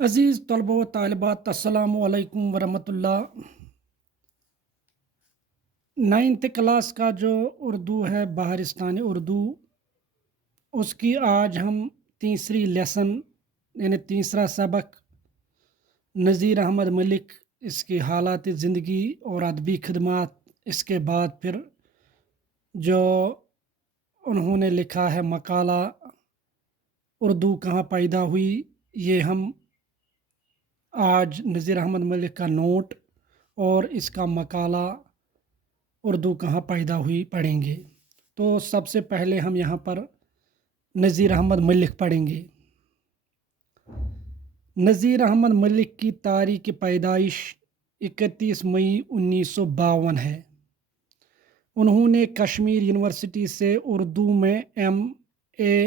अज़ीज़ तलबा व तालिबात अस्सलामु अलैकुम वरहमतुल्लाह। 9th क्लास का जो उर्दू है बहारिस्तानी उर्दू, उसकी आज हम तीसरी लेसन यानी तीसरा सबक नज़ीर अहमद मलिक, इसकी हालात ज़िंदगी और अदबी खदमात, इसके बाद फिर जो उन्होंने लिखा है मकाला उर्दू कहाँ पैदा हुई, ये हम आज नज़ीर अहमद मलिक का नोट और इसका मकाला उर्दू कहाँ पैदा हुई पढ़ेंगे। तो सबसे पहले हम यहाँ पर नज़ीर अहमद मलिक पढ़ेंगे। नज़ीर अहमद मलिक की तारीख़ पैदाइश 31 मई 1952 है। उन्होंने कश्मीर यूनिवर्सिटी से उर्दू में MA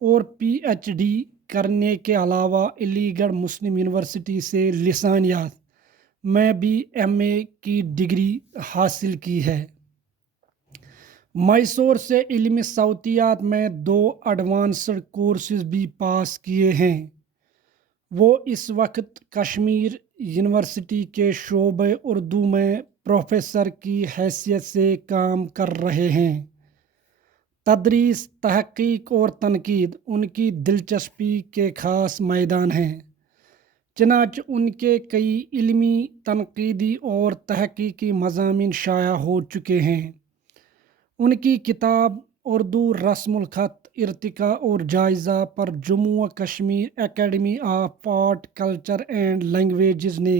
और PhD करने के अलावा अलीगढ़ मुस्लिम यूनिवर्सिटी से लिसानियात में भी MA की डिग्री हासिल की है। मैसूर से इल्म सौतियात में 2 एडवांस्ड कोर्सेज भी पास किए हैं। वो इस वक्त कश्मीर यूनिवर्सिटी के शोबे उर्दू में प्रोफेसर की हैसियत से काम कर रहे हैं। तदरीस, तहकीक और तनकीद उनकी दिलचस्पी के ख़ास मैदान हैं। चनाच उनके कई इल्मी, तनकीदी और तहकीकी मज़ामीन शाया हो चुके हैं। उनकी किताब उर्दू रस्मुल ख़त, इर्तिका और जायज़ा पर जम्मू व Kashmir academy of art, culture and languages ने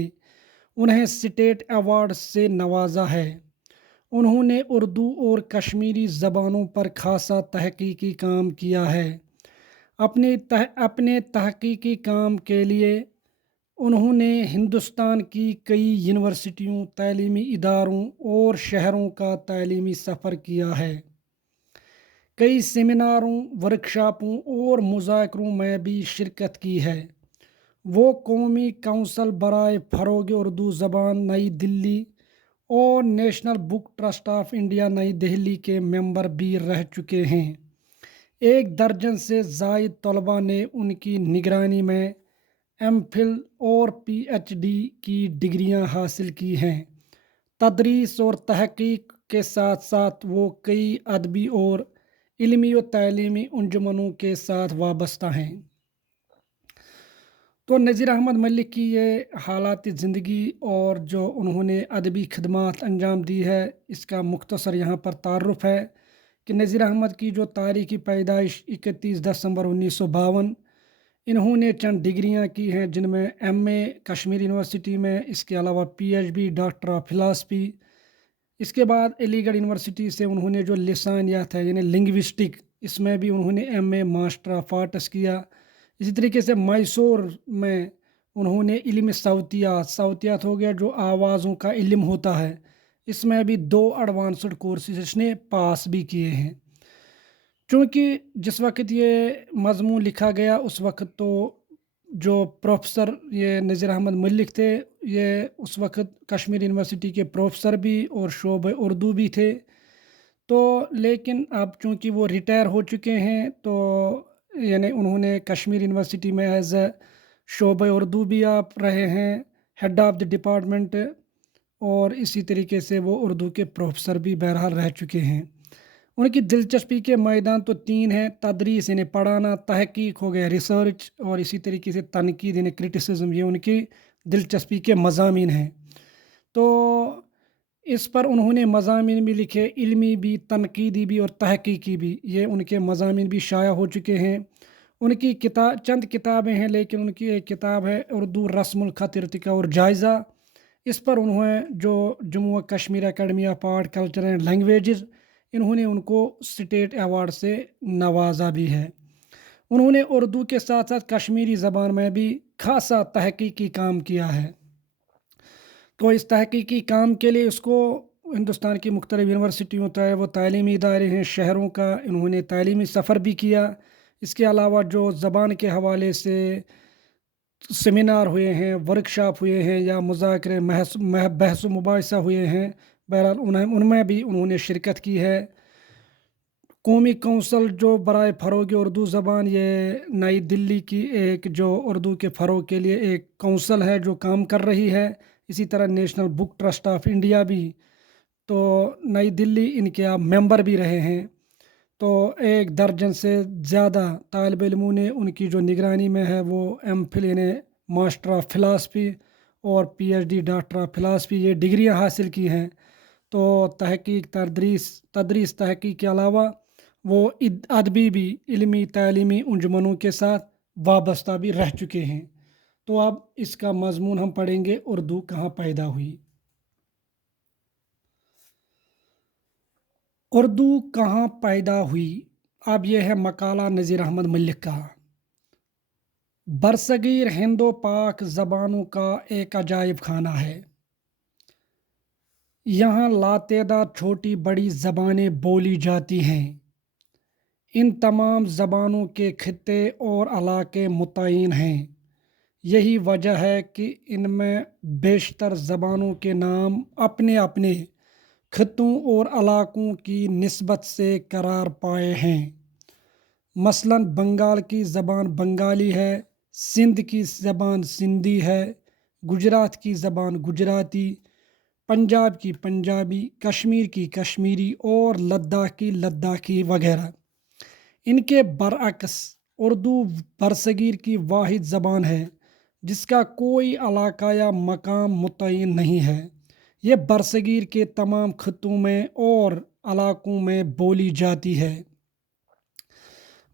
उन्हें स्टेट अवार्ड से नवाजा है। उन्होंने उर्दू और कश्मीरी ज़बानों पर खासा तहकीकी काम किया है। अपने तहकीकी काम के लिए उन्होंने हिंदुस्तान की कई यूनिवर्सिटियों, तालीमी इदारों और शहरों का तालीमी सफ़र किया है। कई सेमिनारों, वर्कशॉपों और मुज़ाकरों में भी शिरकत की है। वो कौमी कौंसल बराए फ़रोग़ उर्दू ज़बान नई दिल्ली और national book trust of India नई दिल्ली के मेंबर भी रह चुके हैं। 1 दर्जन से ज़ायद तलबा ने उनकी निगरानी में MPhil और PhD की डिग्रियां हासिल की हैं। तदरीस और तहकीक के साथ साथ वो कई अदबी और इल्मी व तालीमी अंजुमनों के साथ वाबस्ता हैं। तो नज़ीर अहमद मलिक की ये हालात ज़िंदगी और जो उन्होंने अदबी खदमात अंजाम दी है, इसका मुख्तसर यहाँ पर तारुफ़ है कि नज़ीर अहमद की जो तारीख़ी पैदाइश 31 दिसंबर 1952, इन्होंने चंद डिग्रियां की हैं जिनमें MA कश्मीर यूनिवर्सिटी में, इसके अलावा PhD डॉक्टर ऑफ फ़िलासफ़ी। इसके बाद अलीगढ़ यूनिवर्सिटी से उन्होंने जो लिसानियात है यानी लिंग्विस्टिक, इसमें भी उन्होंने MA मास्टर ऑफ आर्ट्स किया। इसी तरीके से मैसूर में उन्होंने इल्म सौतियात हो गया जो आवाज़ों का इल्म होता है, इसमें भी 2 एडवांस्ड कोर्सेज इसने पास भी किए हैं। चूँकि जिस वक्त ये मज़मून लिखा गया उस वक्त तो जो प्रोफेसर ये नज़ीर अहमद मलिक थे, ये उस वक्त कश्मीर यूनिवर्सिटी के प्रोफेसर भी और शोबे उर्दू भी थे। तो लेकिन अब चूँकि वो रिटायर हो चुके हैं, तो यानी उन्होंने कश्मीर यूनिवर्सिटी में एज ए शोबे उर्दू भी आप रहे हैं, हेड ऑफ़ द डिपार्टमेंट, और इसी तरीके से वो उर्दू के प्रोफेसर भी बहरहाल रह चुके हैं। उनकी दिलचस्पी के मैदान तो 3 हैं। तदरीस यानी पढ़ाना, तहकीक हो गया रिसर्च, और इसी तरीके से तनकीद यानी क्रिटिसिज्म, ये उनकी दिलचस्पी के मज़ामीन हैं। तो इस पर उन्होंने मज़ामीन भी लिखे, इल्मी भी, तनकीदी भी और तहकीकी भी, ये उनके मज़ामीन भी शाया हो चुके हैं। उनकी चंद किताबें हैं, लेकिन उनकी एक किताब है उर्दू रस्मुल ख़त, इर्तिका और जायज़ा। इस पर उन्होंने जो जम्मू व Kashmir academy of art, culture and languages, इन्होंने उनको स्टेट अवार्ड से नवाजा भी है। उन्होंने उर्दू के साथ साथ कश्मीरी ज़बान में भी खासा तहकीकी काम किया है। तो इस तहकीकी काम के लिए उसको हिंदुस्तान की मुख्तलिफ़ यूनिवर्सिटियों, चाहे वो तालीमी इदारे हैं, शहरों का, इन्होंने तालीमी सफ़र भी किया। इसके अलावा जो ज़बान के हवाले से सेमिनार हुए हैं, वर्कशॉप हुए हैं, या मुज़ाकरे बहस मुबाहिसा हुए हैं, बहरहाल उनमें भी उन्होंने शिरकत की है। कौमी कौंसल जो बराए फ़रोग़ उर्दू ज़बान, ये नई दिल्ली की एक जो उर्दू के फ़रोग़ के लिए एक कौंसल है जो काम कर रही है। इसी तरह national book trust of India भी, तो नई दिल्ली इनके आप मेंबर भी रहे हैं। तो एक दर्जन से ज़्यादा तालिब इल्मों ने उनकी जो निगरानी में है वो एमफिल यानी मास्टर ऑफ फ़िलासफ़ी और पीएचडी डॉक्टर ऑफ फ़िलासफ़ी ये डिग्रियां हासिल की हैं। तो तहकीक तदरीस तदरीस तहकीक के अलावा वो अदबी भी इल्मी तालीमी अंजुमनों के साथ वाबस्ता भी रह चुके हैं। तो अब इसका मज़मून हम पढ़ेंगे, उर्दू कहाँ पैदा हुई। उर्दू कहाँ पैदा हुई। अब यह है मकाला नज़ीर अहमद मलिक का। बरसगीर हिंदो पाक ज़बानों का एक अजायब खाना है। यहाँ लातेदार छोटी बड़ी ज़बानें बोली जाती हैं। इन तमाम ज़बानों के खित्ते और इलाके मुतय्यन हैं। यही वजह है कि इनमें बेशतर ज़बानों के नाम अपने अपने खित्तों और इलाकों की निस्बत से करार पाए हैं। मसलन बंगाल की ज़बान बंगाली है, सिंध की ज़बान सिंधी है, गुजरात की ज़बान गुजराती, पंजाब की पंजाबी, कश्मीर की कश्मीरी और लद्दाख की लद्दाखी वगैरह। इनके बरअक्स उर्दू बरसगीर की वाहिद ज़बान है जिसका कोई इलाका या मकाम मुतय्यन नहीं है। ये बरसगीर के तमाम खित्तों में और इलाकों में बोली जाती है।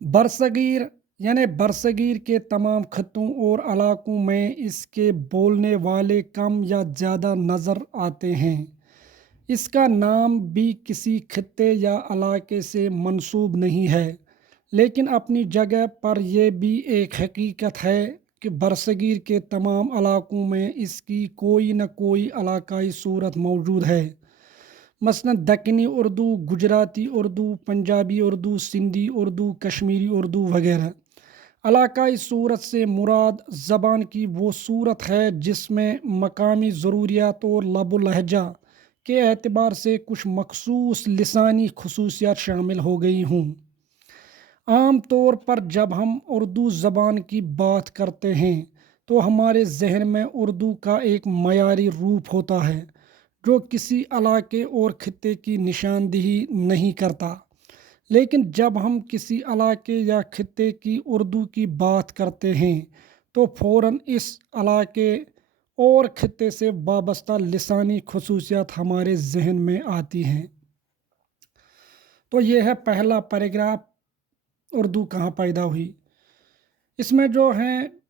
बरसगीर यानी बरसगीर के तमाम खित्तों और इलाकों में इसके बोलने वाले कम या ज़्यादा नज़र आते हैं। इसका नाम भी किसी खित्ते या इलाके से मंसूब नहीं है, लेकिन अपनी जगह पर यह भी एक हकीकत है कि बरसगीर के तमाम इलाकों में इसकी कोई न कोई इलाकाई सूरत मौजूद है। मसलन दक्कनी उर्दू, गुजराती उर्दू, पंजाबी उर्दू, सिंधी उर्दू, कश्मीरी उर्दू वगैरह। इलाकाई सूरत से मुराद ज़बान की वो सूरत है जिसमें मकामी ज़रूरियात और लबो लहजा के एतबार से कुछ मखसूस लिसानी खसूसियात शामिल हो गई हों। आम तौर पर जब हम उर्दू ज़बान की बात करते हैं तो हमारे जहन में उर्दू का एक मयारी रूप होता है जो किसी इलाके और खित्ते की निशानदेही नहीं करता। लेकिन जब हम किसी इलाके या खित्ते की उर्दू की बात करते हैं तो फ़ौरन इस इलाके और खित्ते से वाबस्ता लिसानी खसूसियात हमारे जहन में आती हैं। तो ये है पहला पैराग्राफ, उर्दू कहाँ पैदा हुई। इसमें जो है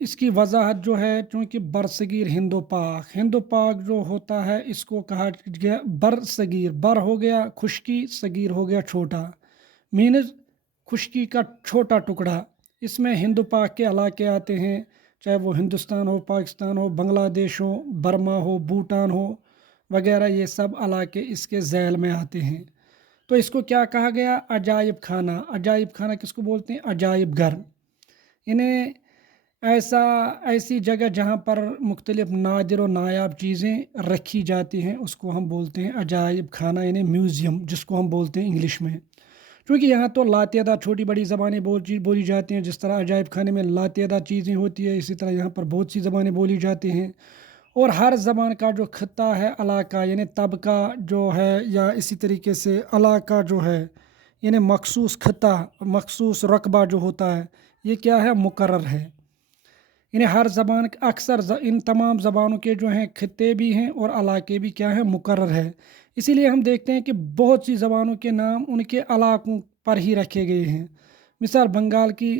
इसकी वजाहत जो है, चूँकि बरसगीर हिंदो पाक जो होता है इसको कहा गया बरसगीर। बर हो गया खुश्की, सगीर हो गया छोटा, मीनज खुश्की का छोटा टुकड़ा। इसमें हिंदो पाक के इलाके आते हैं, चाहे वो हिंदुस्तान हो, पाकिस्तान हो, बांग्लादेश हो, बर्मा हो, भूटान हो वगैरह, ये सब इलाके इसके झैल में आते हैं। तो इसको क्या कहा गया, अजायब खाना। अजायब खाना किसको बोलते हैं, अजायब घर। इन्हें ऐसी जगह जहाँ पर मुख्तलिफ नादिर और नायाब चीज़ें रखी जाती हैं उसको हम बोलते हैं अजायब खाना, यानी म्यूज़ियम जिसको हम बोलते हैं इंग्लिश में। क्योंकि यहाँ तो लातेदार छोटी बड़ी ज़बानें बोली जाती हैं। जिस तरह अजायब खाने में लातेदार चीज़ें होती है, इसी तरह यहाँ पर बहुत सी ज़बानें बोली जाती हैं। और हर ज़बान का जो खत्ता है, इलाका यानी तबका जो है, या इसी तरीके से इलाका जो है यानी मखसूस खत्ता, मखसूस रकबा जो होता है, ये क्या है, मुकर्रर है। यानी हर ज़बान अक्सर इन तमाम ज़बानों के जो हैं खित्ते भी हैं और इलाके भी क्या है, मुकर्रर है। इसीलिए हम देखते हैं कि बहुत सी ज़बानों के नाम उनके इलाकों पर ही रखे गए हैं। मिसाल बंगाल की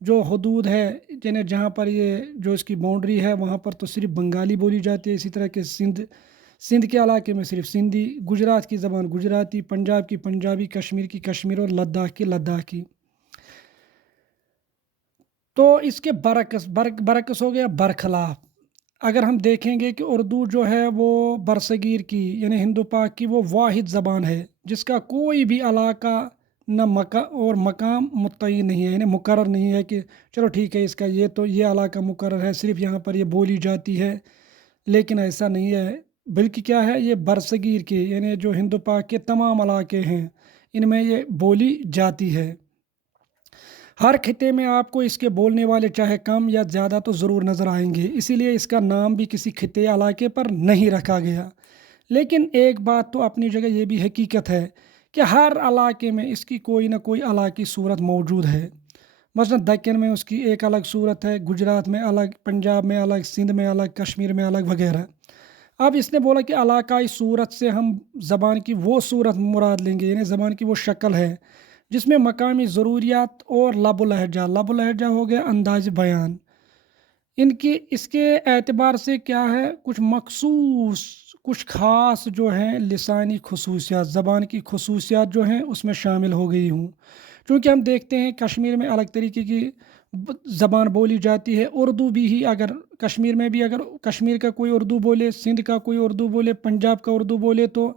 जो हदूद है, यानी जहाँ पर ये जो इसकी बाउंड्री है वहाँ पर तो सिर्फ बंगाली बोली जाती है। इसी तरह के सिंध के इलाके में सिर्फ सिंधी, गुजरात की ज़बान गुजराती, पंजाब की पंजाबी, कश्मीर की कश्मीर और लद्दाख की लद्दाखी। तो इसके बरक्स हो गया बरखलाफ। अगर हम देखेंगे कि उर्दू जो है वो बरसगीर की यानी हिंदू पाक की वो वाहिद ज़बान है जिसका कोई भी इलाका न मकाम मुतय्यन नहीं है, यानी मुकर्रर नहीं है कि चलो ठीक है इसका ये इलाका मुकर्रर है, सिर्फ यहाँ पर ये बोली जाती है। लेकिन ऐसा नहीं है, बल्कि क्या है, ये बरसगीर के यानी जो हिंदू पाक के तमाम इलाके हैं ان میں یہ بولی جاتی ہے۔ ہر خطے میں آپ کو اس کے بولنے والے چاہے کم یا زیادہ تو ضرور نظر آئیں گے، اسی لیے اس کا نام بھی کسی خطے یا علاقے پر نہیں رکھا گیا۔ لیکن ایک بات تو اپنی جگہ یہ بھی حقیقت ہے کہ ہر علاقے میں اس کی کوئی نہ کوئی علاقائی صورت موجود ہے۔ مثلا دکن میں اس کی ایک الگ صورت ہے، گجرات میں الگ، پنجاب میں الگ، سندھ میں الگ، کشمیر میں الگ وغیرہ۔ اب اس نے بولا کہ علاقائی صورت سے ہم زبان کی وہ صورت مراد لیں گے، یعنی زبان کی وہ شکل ہے جس میں مقامی ضروریات اور لب و لہجہ ہو گیا انداز بیان، ان کی اس کے اعتبار سے کیا ہے، کچھ مخصوص کچھ خاص جو ہیں لسانی خصوصیات، زبان کی خصوصیات جو ہیں اس میں شامل ہو گئی ہوں۔ چونکہ ہم دیکھتے ہیں کشمیر میں الگ طریقے کی زبان بولی جاتی ہے، اردو بھی ہی اگر کشمیر میں بھی اگر کشمیر کا کوئی اردو بولے، سندھ کا کوئی اردو بولے، پنجاب کا اردو بولے، تو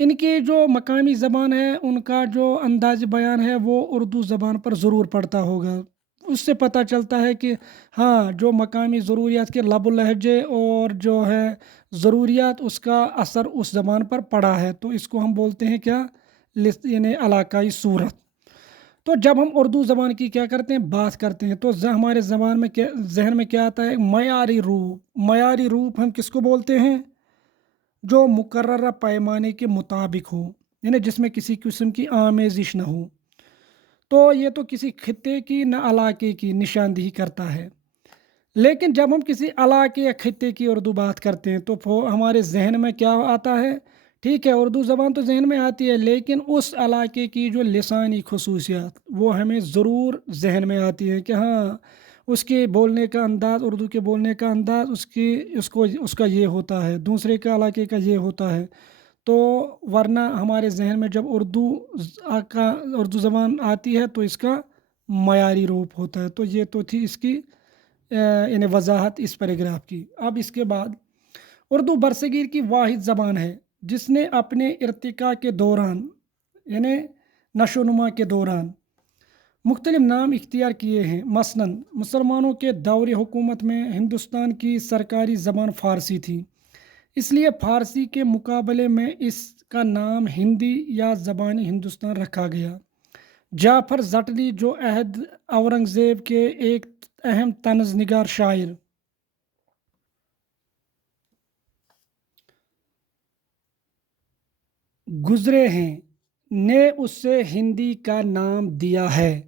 ان کی جو مقامی زبان ہے ان کا جو انداز بیان ہے وہ اردو زبان پر ضرور پڑتا ہوگا۔ اس سے پتہ چلتا ہے کہ ہاں جو مقامی ضروریات کے لب و لہجے اور جو ہے ضروریات اس کا اثر اس زبان پر پڑا ہے، تو اس کو ہم بولتے ہیں کیا، یعنی علاقائی صورت۔ تو جب ہم اردو زبان کی کیا کرتے ہیں، بات کرتے ہیں، تو ہمارے زبان میں کیا ذہن میں کیا آتا ہے، معیاری روپ۔ معیاری روپ ہم کس کو بولتے ہیں، جو مقررہ پیمانے کے مطابق ہو، یعنی جس میں کسی قسم کی آمیزش نہ ہو۔ تو یہ تو کسی خطے کی نہ علاقے کی نشاندہی کرتا ہے۔ لیکن جب ہم کسی علاقے یا خطے کی اردو بات کرتے ہیں تو ہمارے ذہن میں کیا آتا ہے، ٹھیک ہے اردو زبان تو ذہن میں آتی ہے، لیکن اس علاقے کی جو لسانی خصوصیات وہ ہمیں ضرور ذہن میں آتی ہے کہ ہاں اس کے بولنے کا انداز، اردو کے بولنے کا انداز اس کا یہ ہوتا ہے، دوسرے کا علاقے کا یہ ہوتا ہے۔ تو ورنہ ہمارے ذہن میں جب اردو زبان آتی ہے تو اس کا معیاری روپ ہوتا ہے۔ تو یہ تو تھی اس کی یعنی وضاحت اس پیراگراف کی۔ اب اس کے بعد اردو برصغیر کی واحد زبان ہے جس نے اپنے ارتقاء کے دوران، یعنی نشو و نما کے دوران مختلف نام اختیار کیے ہیں۔ مثلاً مسلمانوں کے دور حکومت میں ہندوستان کی سرکاری زبان فارسی تھی، اس لیے فارسی کے مقابلے میں اس کا نام ہندی یا زبان ہندوستان رکھا گیا۔ جعفر زٹلی جو عہد اورنگزیب کے ایک اہم طنز نگار شاعر گزرے ہیں نے اسے ہندی کا نام دیا ہے،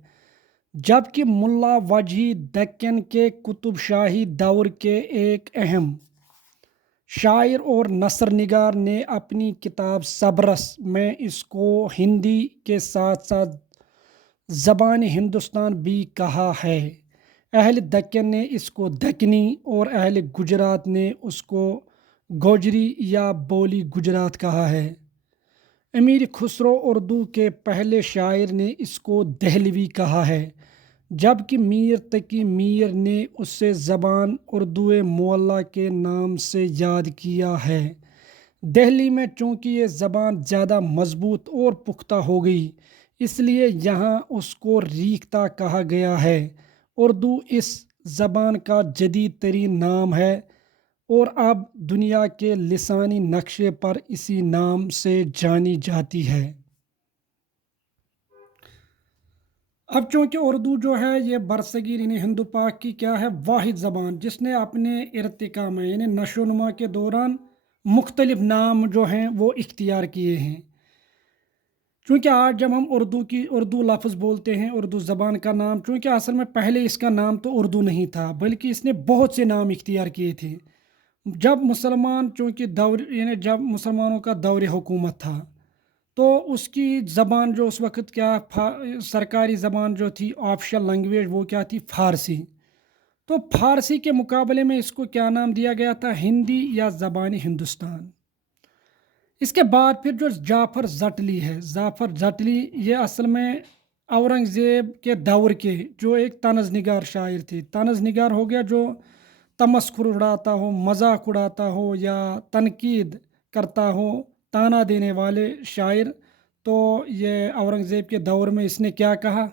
جبکہ ملا وجہی دکن کے قطب شاہی دور کے ایک اہم شاعر اور نثر نگار نے اپنی کتاب سبرس میں اس کو ہندی کے ساتھ ساتھ زبان ہندوستان بھی کہا ہے۔ اہل دکن نے اس کو دکنی اور اہل گجرات نے اس کو گوجری یا بولی گجرات کہا ہے۔ امیر خسرو اردو کے پہلے شاعر نے اس کو دہلوی کہا ہے، جبکہ میر تقی میر نے اسے زبان اردو معلیٰ کے نام سے یاد کیا ہے۔ دہلی میں چونکہ یہ زبان زیادہ مضبوط اور پختہ ہو گئی، اس لیے یہاں اس کو ریختہ کہا گیا ہے۔ اردو اس زبان کا جدید ترین نام ہے اور اب دنیا کے لسانی نقشے پر اسی نام سے جانی جاتی ہے۔ اب چونکہ اردو جو ہے یہ برصغیر یعنی ہند و پاک کی کیا ہے، واحد زبان جس نے اپنے ارتقاء میں یعنی نشو و نما کے دوران مختلف نام جو ہیں وہ اختیار کیے ہیں۔ چونکہ آج جب ہم اردو لفظ بولتے ہیں، اردو زبان کا نام، چونکہ اصل میں پہلے اس کا نام تو اردو نہیں تھا بلکہ اس نے بہت سے نام اختیار کیے تھے۔ جب مسلمانوں کا دور حکومت تھا تو اس کی زبان جو اس وقت کیا سرکاری زبان جو تھی، آفیشل لینگویج وہ کیا تھی، فارسی۔ تو فارسی کے مقابلے میں اس کو کیا نام دیا گیا تھا، ہندی یا زبان ہندوستان۔ اس کے بعد پھر جو جعفر زٹلی ہے، جعفر زٹلی یہ اصل میں اورنگزیب کے دور کے جو ایک طنز نگار شاعر تھے۔ طنز نگار ہو گیا جو تمسخر اڑاتا ہو، مذاق اڑاتا ہو یا تنقید کرتا ہو، تانا دینے والے شاعر۔ تو یہ اورنگزیب کے دور میں اس نے کیا کہا،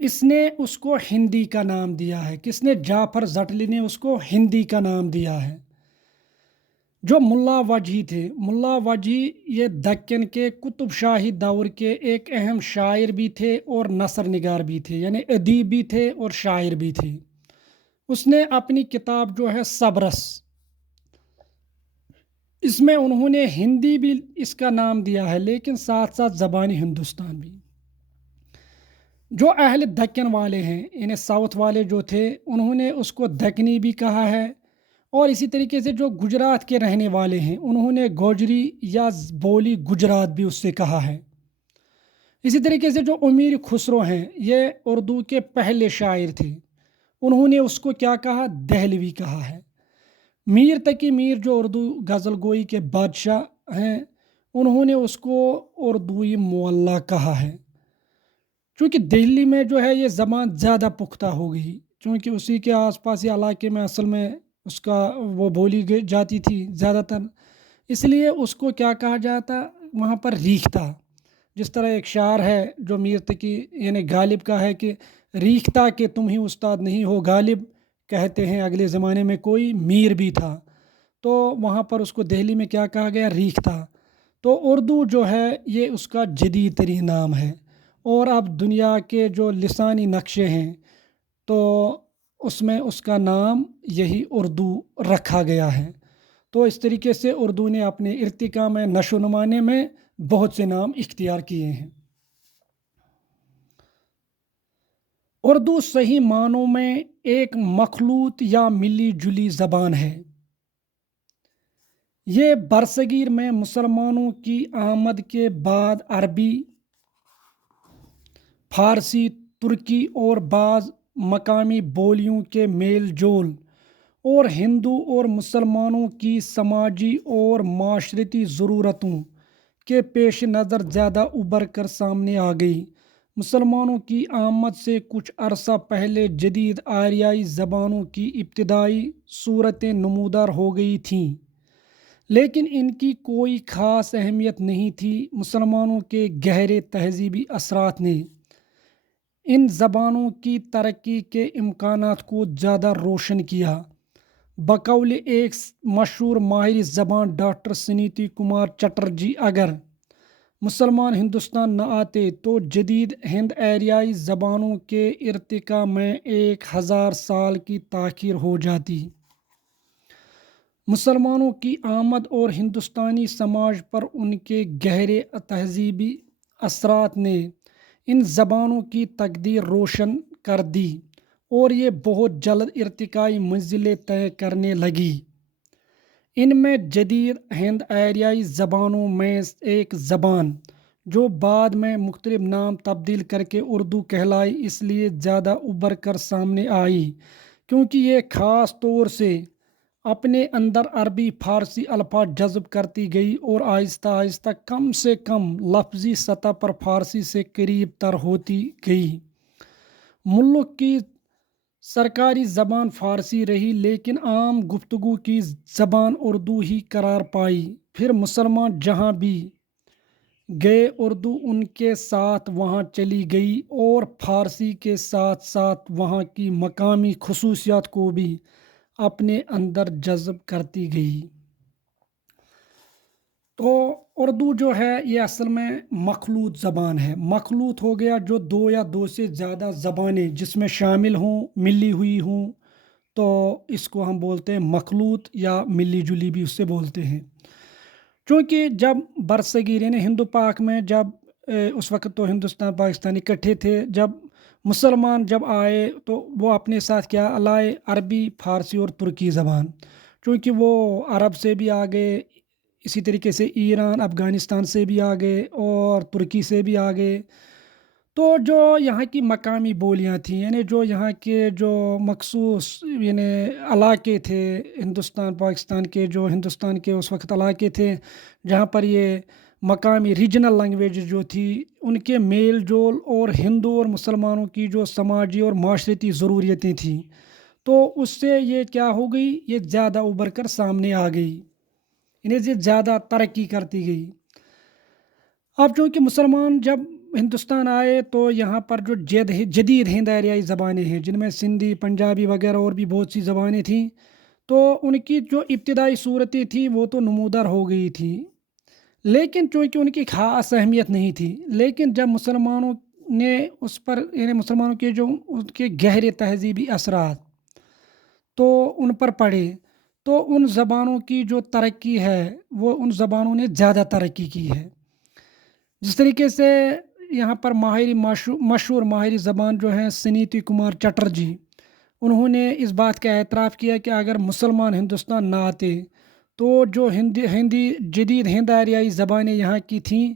اس نے اس کو ہندی کا نام دیا ہے۔ کس نے، جعفر زٹلی نے اس کو ہندی کا نام دیا ہے۔ جو ملا وجہی تھے، ملا وجہی یہ دکن کے قطب شاہی دور کے ایک اہم شاعر بھی تھے اور نثر نگار بھی تھے، یعنی ادیب بھی تھے اور شاعر بھی تھے۔ اس نے اپنی کتاب جو ہے صبرس، اس میں انہوں نے ہندی بھی اس کا نام دیا ہے، لیکن ساتھ ساتھ زبان ہندوستان بھی۔ جو اہل دکن والے ہیں، یعنی ساؤتھ والے جو تھے، انہوں نے اس کو دکنی بھی کہا ہے، اور اسی طریقے سے جو گجرات کے رہنے والے ہیں انہوں نے گوجری یا بولی گجرات بھی اس سے کہا ہے۔ اسی طریقے سے جو امیر خسرو ہیں، یہ اردو کے پہلے شاعر تھے، انہوں نے اس کو کیا کہا؟ دہلوی کہا ہے۔ میر تقی میر جو اردو غزل گوئی کے بادشاہ ہیں، انہوں نے اس کو اردوی معلیٰ کہا ہے۔ چونکہ دہلی میں جو ہے یہ زبان زیادہ پختہ ہو گئی، چونکہ اسی کے آس پاس یہ علاقے میں اصل میں اس کا وہ بولی جاتی تھی زیادہ تر، اس لیے اس کو کیا کہا جاتا وہاں پر ریختہ۔ جس طرح ایک شعر ہے جو میر تقی یعنی غالب کا ہے کہ ریختہ کہ تم ہی استاد نہیں ہو غالب، کہتے ہیں اگلے زمانے میں کوئی میر بھی تھا، تو وہاں پر اس کو دہلی میں کیا کہا گیا؟ ریختہ۔ تو اردو جو ہے یہ اس کا جدید ترین نام ہے، اور اب دنیا کے جو لسانی نقشے ہیں تو اس میں اس کا نام یہی اردو رکھا گیا ہے۔ تو اس طریقے سے اردو نے اپنے ارتقاء میں نشو و نمانے میں بہت سے نام اختیار کیے ہیں۔ اردو صحیح معنوں میں ایک مخلوط یا ملی جلی زبان ہے۔ یہ برصغیر میں مسلمانوں کی آمد کے بعد عربی، فارسی، ترکی اور بعض مقامی بولیوں کے میل جول اور ہندو اور مسلمانوں کی سماجی اور معاشرتی ضرورتوں کے پیش نظر زیادہ ابھر کر سامنے آ گئی۔ مسلمانوں کی آمد سے کچھ عرصہ پہلے جدید آریائی زبانوں کی ابتدائی صورتیں نمودار ہو گئی تھیں، لیکن ان کی کوئی خاص اہمیت نہیں تھی۔ مسلمانوں کے گہرے تہذیبی اثرات نے ان زبانوں کی ترقی کے امکانات کو زیادہ روشن کیا۔ بقول ایک مشہور ماہر زبان ڈاکٹر سنیتی کمار چٹرجی، اگر مسلمان ہندوستان نہ آتے تو جدید ہند آریائی زبانوں کے ارتقاء میں 1000 سال کی تاخیر ہو جاتی۔ مسلمانوں کی آمد اور ہندوستانی سماج پر ان کے گہرے تہذیبی اثرات نے ان زبانوں کی تقدیر روشن کر دی، اور یہ بہت جلد ارتقائی منزلیں طے کرنے لگی۔ ان میں جدید ہند آریائی زبانوں میں ایک زبان جو بعد میں مختلف نام تبدیل کر کے اردو کہلائی، اس لیے زیادہ ابھر کر سامنے آئی کیونکہ یہ خاص طور سے اپنے اندر عربی فارسی الفاظ جذب کرتی گئی اور آہستہ آہستہ کم سے کم لفظی سطح پر فارسی سے قریب تر ہوتی گئی۔ ملک کی سرکاری زبان فارسی رہی، لیکن عام گفتگو کی زبان اردو ہی قرار پائی۔ پھر مسلمان جہاں بھی گئے اردو ان کے ساتھ وہاں چلی گئی، اور فارسی کے ساتھ ساتھ وہاں کی مقامی خصوصیات کو بھی اپنے اندر جذب کرتی گئی۔ تو اردو جو ہے یہ اصل میں مخلوط زبان ہے۔ مخلوط ہو گیا جو دو یا دو سے زیادہ زبانیں جس میں شامل ہوں، ملی ہوئی ہوں، تو اس کو ہم بولتے ہیں مخلوط یا ملی جلی بھی اس سے بولتے ہیں۔ چونکہ جب برصغیر یعنی ہندو پاک میں جب اس وقت تو ہندوستان پاکستان اکٹھے تھے، جب مسلمان جب آئے تو وہ اپنے ساتھ کیا لائے؟ عربی، فارسی اور ترکی زبان، چونکہ وہ عرب سے بھی آ گئے، اسی طریقے سے ایران افغانستان سے بھی آ گئے اور ترکی سے بھی آ گئے۔ تو جو یہاں کی مقامی بولیاں تھیں، یعنی جو یہاں کے جو مخصوص یعنی علاقے تھے ہندوستان پاکستان کے، جو ہندوستان کے اس وقت علاقے تھے جہاں پر یہ مقامی ریجنل لینگویج جو تھی، ان کے میل جول اور ہندو اور مسلمانوں کی جو سماجی اور معاشرتی ضروریتیں تھیں، تو اس سے یہ کیا ہو گئی؟ یہ زیادہ ابھر کر سامنے آ گئی، انہیں یہ زیادہ ترقی کرتی گئی۔ اب چونکہ مسلمان جب ہندوستان آئے تو یہاں پر جو جدید ہند آریائی زبانیں ہیں، جن میں سندھی، پنجابی وغیرہ اور بھی بہت سی زبانیں تھیں، تو उनकी जो इब्तदाई सूरतें थी वो तो नमूदार हो गई थी, लेकिन चूँकि उनकी ख़ास अहमियत नहीं थी। लेकिन जब मुसलमानों ने उस पर यानी मुसलमानों के जो उनके गहरे तहज़ीबी असरात तो उन पर पड़े, तो उन ज़बानों की जो तरक्की है, वो उन ज़बानों ने ज़्यादा तरक्की की है। जिस तरीके से यहाँ पर मशहूर माहिर ज़बान जो हैं सुनीति कुमार चटर्जी, उन्होंने इस बात का एतराफ़ किया कि अगर मुसलमान हिंदुस्तान ना आते, तो जो हिंदी हिंदी जदीद हिंद आरियाई ज़बानें यहाँ की थीं,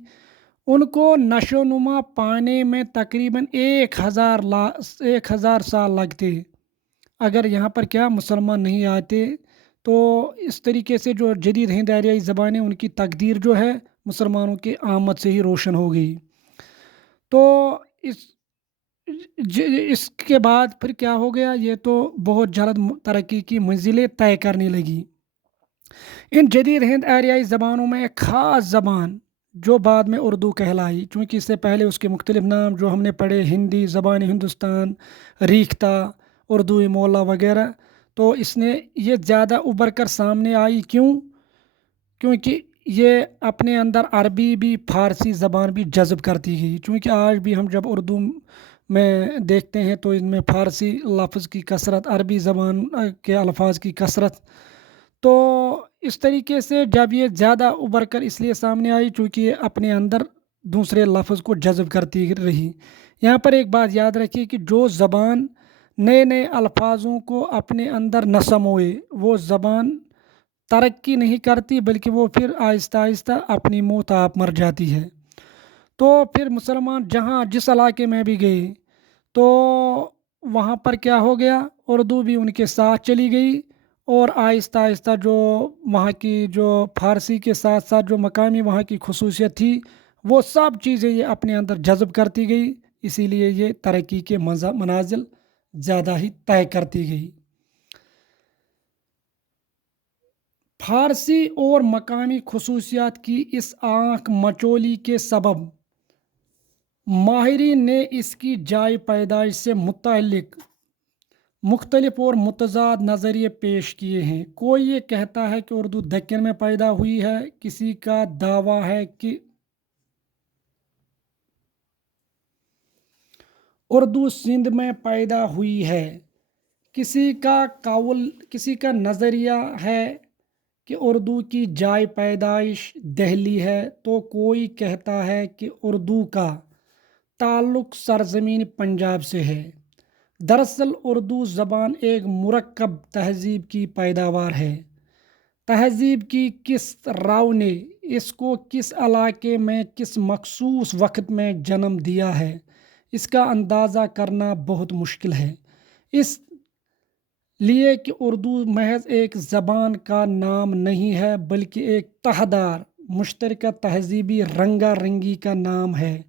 उनको नशोनुमा पाने में तकरीबन 1000 साल लगते। अगर यहाँ पर क्या मुसलमान नहीं आते, तो इस तरीके से जो जदीद हिंद आरियाई ज़बानें उनकी तकदीर जो है मुसलमानों के आमद से ही रोशन हो गई। तो इस इसके बाद फिर क्या हो गया, ये तो बहुत जल्द तरक्की की मंजिलें तय करने लगी। इन जदीद हिंद आरियाई ज़बानों में एक ख़ास ज़बान जो बाद में उर्दू कहलाई, चूँकि इससे पहले उसके मुख्तलिफ नाम जो हमने पढ़े, हिंदी, ज़बान हिंदुस्तान, रीख्ता, उर्दू मोला वगैरह, तो इसने ये ज़्यादा उभर कर सामने आई। क्यों? क्योंकि ये अपने अंदर अरबी भी, फ़ारसी ज़बान भी जज़ब करती गई। चूँकि आज भी हम जब उर्दू में देखते हैं तो इनमें फ़ारसी लफ्ज़ की कसरत, अरबी ज़बान के अल्फाज की कसरत। तो इस तरीके से जब ये ज़्यादा उभर कर इसलिए सामने आई चूँकि ये अपने अंदर दूसरे लफ्ज़ को जज़ब करती रही। यहाँ पर एक बात याद रखिए कि जो ज़बान नए नए अल्फाजों को अपने अंदर न समोए, वो ज़बान तरक्की नहीं करती, बल्कि वो फिर आहिस्ता आहिस्ता अपनी मौत आप मर जाती है। तो फिर मुसलमान जहाँ जिस इलाके में भी गए, तो वहाँ पर क्या हो गया, उर्दू भी उनके साथ चली गई, और आहिस्ता आहिस्ता जो वहाँ की जो फ़ारसी के साथ साथ जो मकामी वहाँ की खसूसियत थी, वो सब चीज़ें ये अपने अंदर जज़ब करती गई। इसीलिए ये तरक्की के मनाजिल ज़्यादा ही तय करती गई। फ़ारसी और मकामी खसूसियात की इस आँख मचोली के सबब माहिरीन ने इसकी जाय पैदाइश से मुतअल्लिक़ मुख्तलिफ और मुतज़ाद नज़रिए पेश किए हैं। कोई ये कहता है कि उर्दू दक्कन में पैदा हुई है, किसी का दावा है कि उर्दू सिंध में पैदा हुई है, किसी का नज़रिया है कि उर्दू की जाय पैदाइश दिल्ली है, तो कोई कहता है कि उर्दू का ताल्लुक़ सरज़मीन पंजाब से है। दरअसल उर्दू ज़बान एक मुरक्कब तहज़ीब की पैदावार है। तहज़ीब की किस राव ने इसको किस इलाके में किस मखसूस वक्त में जन्म दिया है, इसका अंदाज़ा करना बहुत मुश्किल है। इस लिए कि उर्दू महज एक ज़बान का नाम नहीं है, बल्कि एक तहदार मुश्तरका तहज़ीबी रंगा रंगी का नाम है।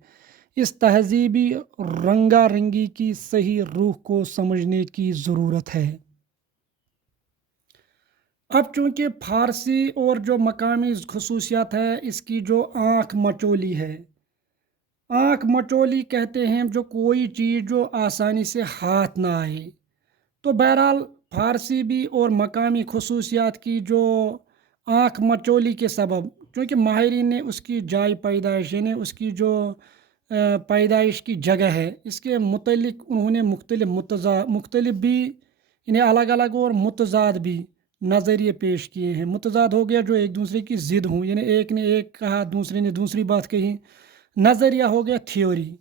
इस तहज़ीबी रंगा रंगी की सही रूह को समझने की ज़रूरत है। अब चूँकि फ़ारसी और जो मकामी खसूसियात है, इसकी जो आँख मचोली है, आँख मचोली कहते हैं जो कोई चीज़ जो आसानी से हाथ ना आए। तो बहरहाल फ़ारसी भी और मकामी खसूसियात की जो आँख मचोली के सबब, क्योंकि माहिरीन ने उसकी जाय पैदाइश यानी उसकी जो पैदाइश की जगह है, इसके मुतल्लिक़ उन्होंने मुख्तलिफ भी इन्हें अलग अलग और मुतज़ाद भी नज़रिए पेश किए हैं। मुतज़ाद हो गया जो एक दूसरे की ज़िद हों, यानी एक ने एक कहा, दूसरे ने दूसरी बात कही। नज़रिया हो गया थ्योरी,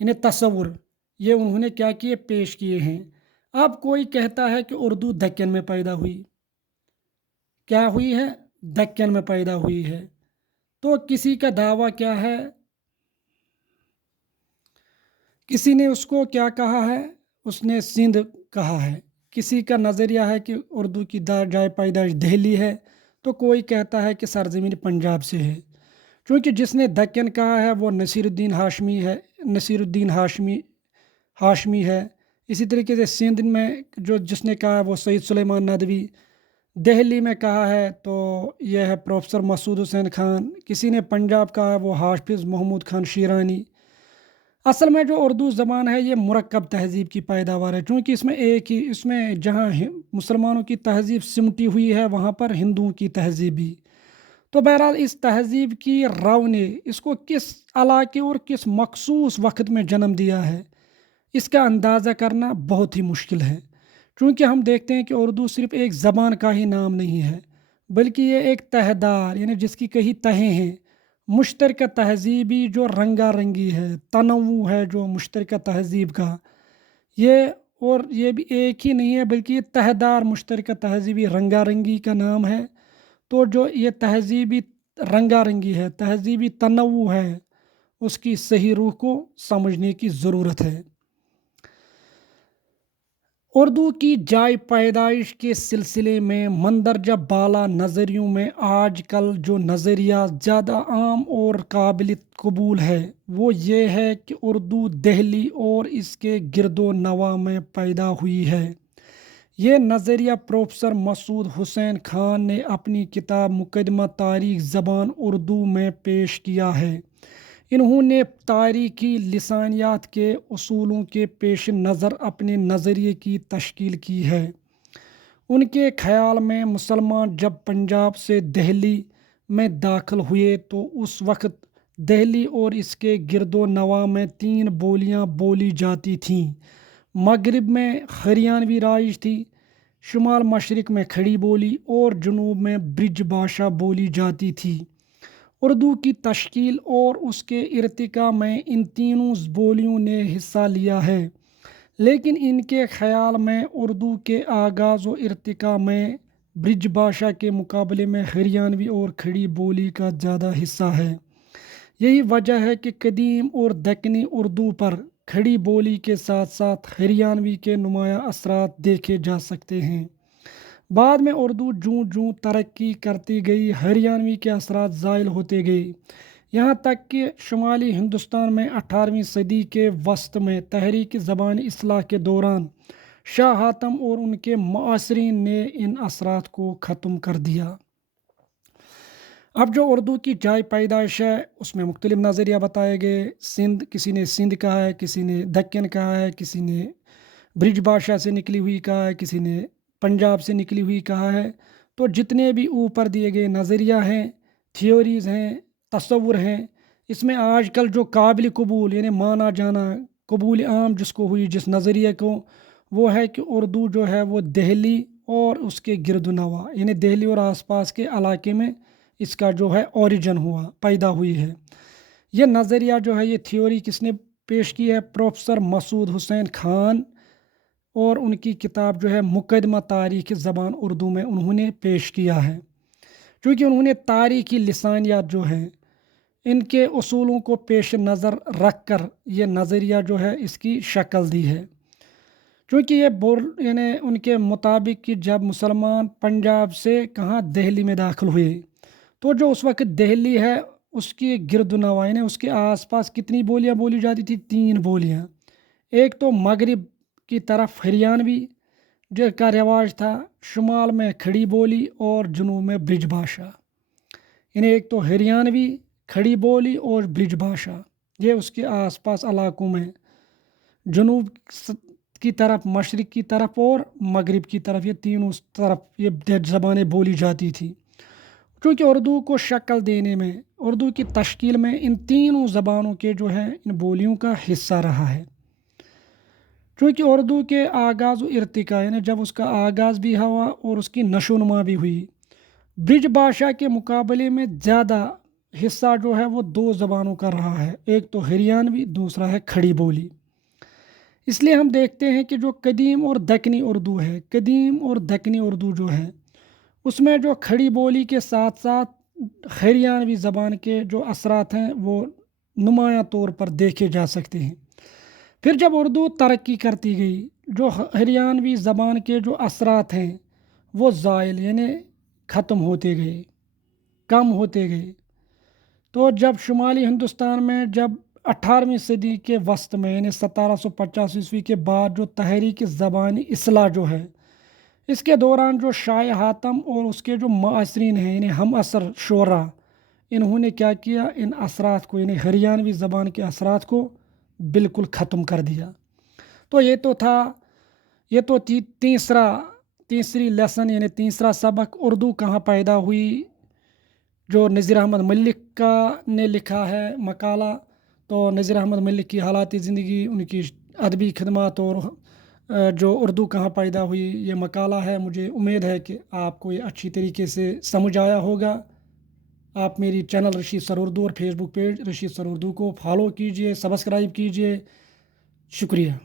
इन्हें तसव्वुर, ये उन्होंने क्या किए, पेश किए हैं। अब कोई कहता है कि उर्दू दक्कन में पैदा हुई, क्या हुई है, दक्कन में पैदा हुई है। तो किसी का दावा क्या है, किसी ने उसको क्या कहा है, उसने सिंध कहा है। किसी का नज़रिया है कि उर्दू की जाय पैदाइश दिल्ली है, तो कोई कहता है कि सरज़मीन पंजाब से है। क्योंकि जिसने दक्कन कहा है वो नसीरुद्दीन हाशमी है। इसी तरीके से सिंध में जो जिसने कहा है वो सैयद सुलेमान नदवी। दिल्ली में कहा है तो यह है प्रोफेसर मसूद हुसैन खान। किसी ने पंजाब कहा है वो हाफिज़ महमूद खान शीरानी। اصل میں جو اردو زبان ہے یہ مرکب تہذیب کی پیداوار ہے، چونکہ اس میں جہاں مسلمانوں کی تہذیب سمٹی ہوئی ہے وہاں پر ہندوؤں کی تہذیب بھی۔ تو بہرحال اس تہذیب کی رو نے اس کو کس علاقے اور کس مخصوص وقت میں جنم دیا ہے، اس کا اندازہ کرنا بہت ہی مشکل ہے، چونکہ ہم دیکھتے ہیں کہ اردو صرف ایک زبان کا ہی نام نہیں ہے، بلکہ یہ ایک تہدار یعنی جس کی کئی تہیں ہیں، مشترکہ تہذیبی جو رنگا رنگی ہے، تنوع ہے جو مشترکہ تہذیب کا، یہ اور یہ بھی ایک ہی نہیں ہے بلکہ یہ تہدار مشترکہ تہذیبی رنگا رنگی کا نام ہے۔ تو جو یہ تہذیبی رنگا رنگی ہے، تہذیبی تنوع ہے، اس کی صحیح روح کو سمجھنے کی ضرورت ہے۔ اردو کی جائے پیدائش کے سلسلے میں مندرجہ بالا نظریوں میں آج کل جو نظریہ زیادہ عام اور قابل قبول ہے وہ یہ ہے کہ اردو دہلی اور اس کے گرد و نواح میں پیدا ہوئی ہے۔ یہ نظریہ پروفیسر مسعود حسین خان نے اپنی کتاب مقدمہ تاریخ زبان اردو میں پیش کیا ہے۔ انہوں نے تاریخی لسانیات کے اصولوں کے پیش نظر اپنے نظریے کی تشکیل کی ہے۔ ان کے خیال میں مسلمان جب پنجاب سے دہلی میں داخل ہوئے تو اس وقت دہلی اور اس کے گرد و نواح میں 3 بولیاں بولی جاتی تھیں۔ مغرب میں ہریانوی رائج تھی، شمال مشرق میں کھڑی بولی اور جنوب میں برج بھاشا بولی جاتی تھی۔ اردو کی تشکیل اور اس کے ارتقاء میں ان تینوں بولیوں نے حصہ لیا ہے، لیکن ان کے خیال میں اردو کے آغاز و ارتقاء میں برج بھاشا کے مقابلے میں ہریانوی اور کھڑی بولی کا زیادہ حصہ ہے۔ یہی وجہ ہے کہ قدیم اور دکنی اردو پر کھڑی بولی کے ساتھ ساتھ ہریانوی کے نمایاں اثرات دیکھے جا سکتے ہیں۔ بعد میں اردو جوں جوں ترقی کرتی گئی، ہریانوی کے اثرات زائل ہوتے گئے، یہاں تک کہ شمالی ہندوستان میں 18ویں صدی کے وسط میں تحریک زبانی اصلاح کے دوران شاہ حاتم اور ان کے معاصرین نے ان اثرات کو ختم کر دیا۔ اب جو اردو کی جائے پیدائش ہے اس میں مختلف نظریہ بتائے گئے۔ کسی نے سندھ کہا ہے، کسی نے دکن کہا ہے، کسی نے برج بھاشا سے نکلی ہوئی کہا ہے، کسی نے پنجاب سے نکلی ہوئی کہا ہے۔ تو جتنے بھی اوپر دیے گئے نظریہ ہیں، تھیوریز ہیں، تصور ہیں، اس میں آج کل جو قابل قبول یعنی مانا جانا، قبول عام جس کو ہوئی جس نظریے کو، وہ ہے کہ اردو جو ہے وہ دہلی اور اس کے گرد و نواح یعنی دہلی اور آس پاس کے علاقے میں اس کا جو ہے اوریجن ہوا، پیدا ہوئی ہے۔ یہ نظریہ جو ہے، یہ تھیوری کس نے پیش کی ہے؟ پروفیسر مسعود حسین خان، اور ان کی کتاب جو ہے مقدمہ تاریخ زبان اردو میں انہوں نے پیش کیا ہے، چونکہ انہوں نے تاریخی لسانیات جو ہیں ان کے اصولوں کو پیش نظر رکھ کر یہ نظریہ جو ہے اس کی شکل دی ہے۔ چونکہ یعنی ان کے مطابق کہ جب مسلمان پنجاب سے کہاں دہلی میں داخل ہوئے تو جو اس وقت دہلی ہے اس کی گرد و نواح یعنی اس کے آس پاس کتنی بولیاں بولی جاتی تھی؟ 3 بولیاں۔ ایک تو مغرب کی طرف ہریانوی جو کا رواج تھا، شمال میں کھڑی بولی اور جنوب میں برج بھاشا، یعنی ایک تو ہریانوی، کھڑی بولی اور برج بھاشا، یہ اس کے آس پاس علاقوں میں جنوب کی طرف، مشرق کی طرف اور مغرب کی طرف، یہ تینوں طرف یہ زبانیں بولی جاتی تھی۔ کیونکہ اردو کو شکل دینے میں، اردو کی تشکیل میں ان تینوں زبانوں کے جو ہے ان بولیوں کا حصہ رہا ہے۔ چونکہ اردو کے آغاز و ارتقاء یعنی جب اس کا آغاز بھی ہوا اور اس کی نشو و نما بھی ہوئی، برج بھاشا کے مقابلے میں زیادہ حصہ جو ہے وہ 2 زبانوں کا رہا ہے، ایک تو ہریانوی، دوسرا ہے کھڑی بولی۔ اس لیے ہم دیکھتے ہیں کہ جو قدیم اور دکنی اردو ہے، قدیم اور دکنی اردو جو ہے اس میں جو کھڑی بولی کے ساتھ ساتھ ہریانوی زبان کے جو اثرات ہیں وہ نمایاں طور پر دیکھے جا سکتے ہیں۔ پھر جب اردو ترقی کرتی گئی، جو ہریانوی زبان کے جو اثرات ہیں وہ زائل یعنی ختم ہوتے گئے، کم ہوتے گئے۔ تو جب شمالی ہندوستان میں جب 18ویں صدی کے وسط میں یعنی 1750 کے بعد جو تحریک زبانی اصلاح جو ہے اس کے دوران جو شاہ حاتم اور اس کے جو معاصرین ہیں یعنی ہم عصر شعراء، انہوں نے کیا کیا؟ ان اثرات کو یعنی ہریانوی زبان کے اثرات کو बिल्कुल ख़त्म कर दिया। तो ये तो थी तीसरी लेसन यानी तीसरा सबक, उर्दू कहाँ पैदा हुई, जो नज़ीर अहमद मलिक का ने लिखा है मकाला। तो नज़ीर अहमद मलिक की हालात ज़िंदगी, उनकी अदबी खिदमत और जो उर्दू कहाँ पैदा हुई, ये मकाला है। मुझे उम्मीद है कि आपको ये अच्छी तरीके से समझ आया होगा। आप मेरी चैनल रशीद सर उर्दू और Facebook page Rashid sir Urdu को फॉलो कीजिए, सब्सक्राइब कीजिए। शुक्रिया।